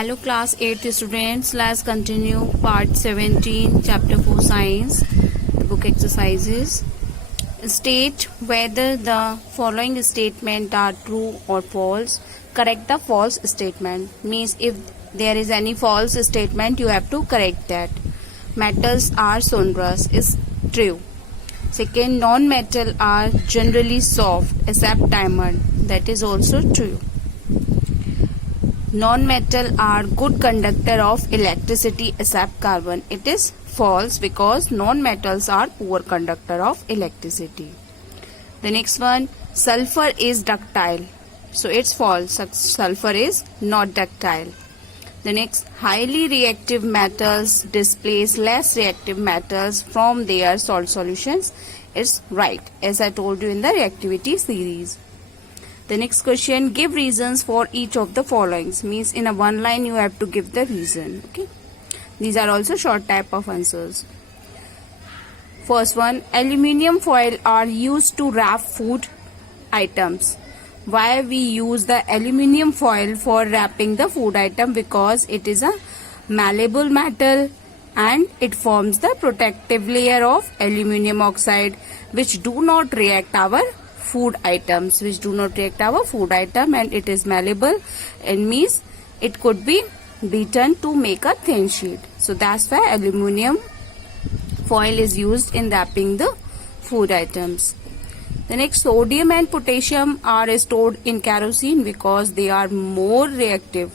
Hello class 8 students, let's continue part 17 chapter 4 science, the book exercises. State whether the following statement are true or false. Correct the false statement, means if there is any false statement you have to correct that. Metals are sonorous is true. Second, non-metal are generally soft except diamond, that is also true. Non-metal are good conductor of electricity except carbon. It is false because non-metals are poor conductor of electricity. The next one, sulfur is ductile. So it's false. Sulfur is not ductile. The next, highly reactive metals displace less reactive metals from their salt solutions. It's right, as I told you in the reactivity series. The next question, give reasons for each of the following. Means in a one line you have to give the reason. Okay. These are also short type of answers. First one, aluminium foil are used to wrap food items. Why we use the aluminium foil for wrapping the food item? Because it is a malleable metal and it forms the protective layer of aluminium oxide which do not react our food items, and it is malleable and means it could be beaten to make a thin sheet. So that's why aluminium foil is used in wrapping the food items. The next, sodium and potassium are stored in kerosene because they are more reactive.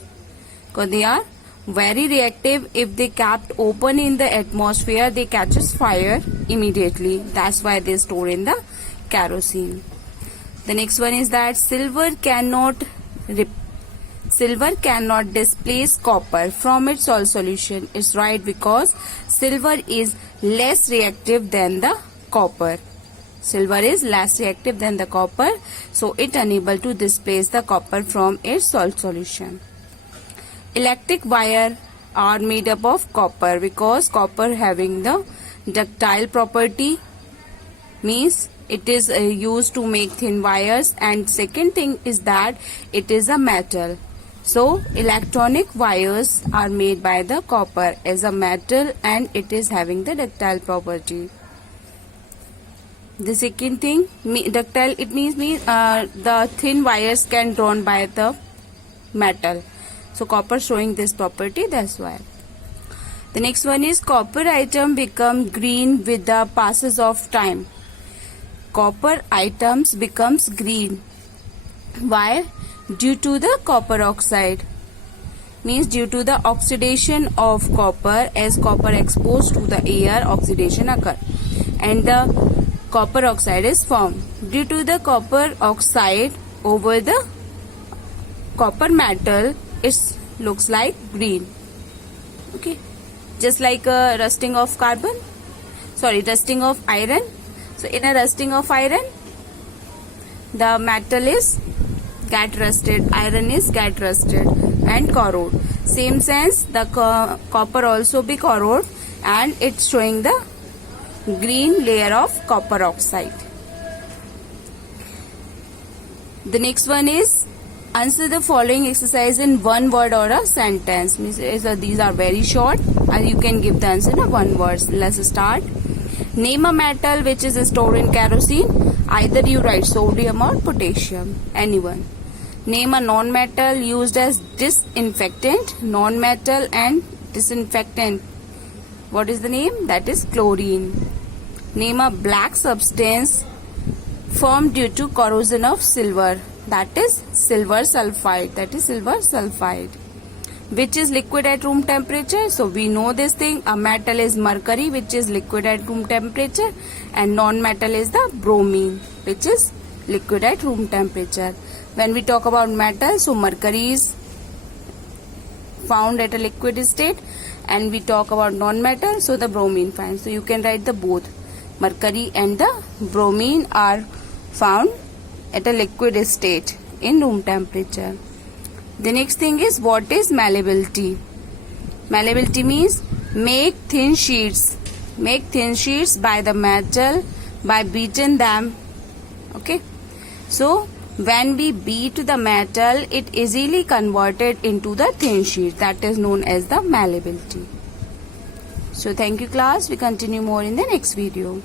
Because they are very reactive. If they kept open in the atmosphere, they catches fire immediately. That's why they store in the kerosene. The next one is that silver cannot displace copper from its salt solution. It's right because silver is less reactive than the copper. Silver is less reactive than the copper, so it unable to displace the copper from its salt solution. Electric wire are made up of copper because copper having the ductile property, means it is used to make thin wires, and second thing is that it is a metal. So electronic wires are made by the copper as a metal and it is having the ductile property. The second thing, ductile, it means the thin wires can drawn by the metal. So copper showing this property, that's why. The next one is copper item become green with the passes of time. Copper items becomes green. Why? Due to the copper oxide. Means due to the oxidation of copper, as copper exposed to the air, oxidation occur and the copper oxide is formed. Due to the copper oxide over the copper metal, it looks like green. Okay, just like a rusting of iron. So in a rusting of iron, the metal is get rusted, iron is get rusted and corrode. Same sense, the copper also be corrode and it's showing the green layer of copper oxide. The next one is answer the following exercise in one word or a sentence. These are very short and you can give the answer in one word. Let's start. Name a metal which is stored in kerosene. Either you write sodium or potassium. Anyone. Name a non-metal used as disinfectant. Non-metal and disinfectant. What is the name? That is chlorine. Name a black substance formed due to corrosion of silver. That is silver sulfide. Which is liquid at room temperature? So we know this thing. A metal is mercury, which is liquid at room temperature, and non-metal is the bromine, which is liquid at room temperature. When we talk about metal, so mercury is found at a liquid state, and we talk about non-metal, so the bromine found. So you can write the both. Mercury and the bromine are found at a liquid state in room temperature. The next thing is, what is malleability? Malleability means make thin sheets by the metal by beating them. Okay. So When we beat the metal, it easily converted into the thin sheet, that is known as the malleability. So thank you class. We continue more in the next video.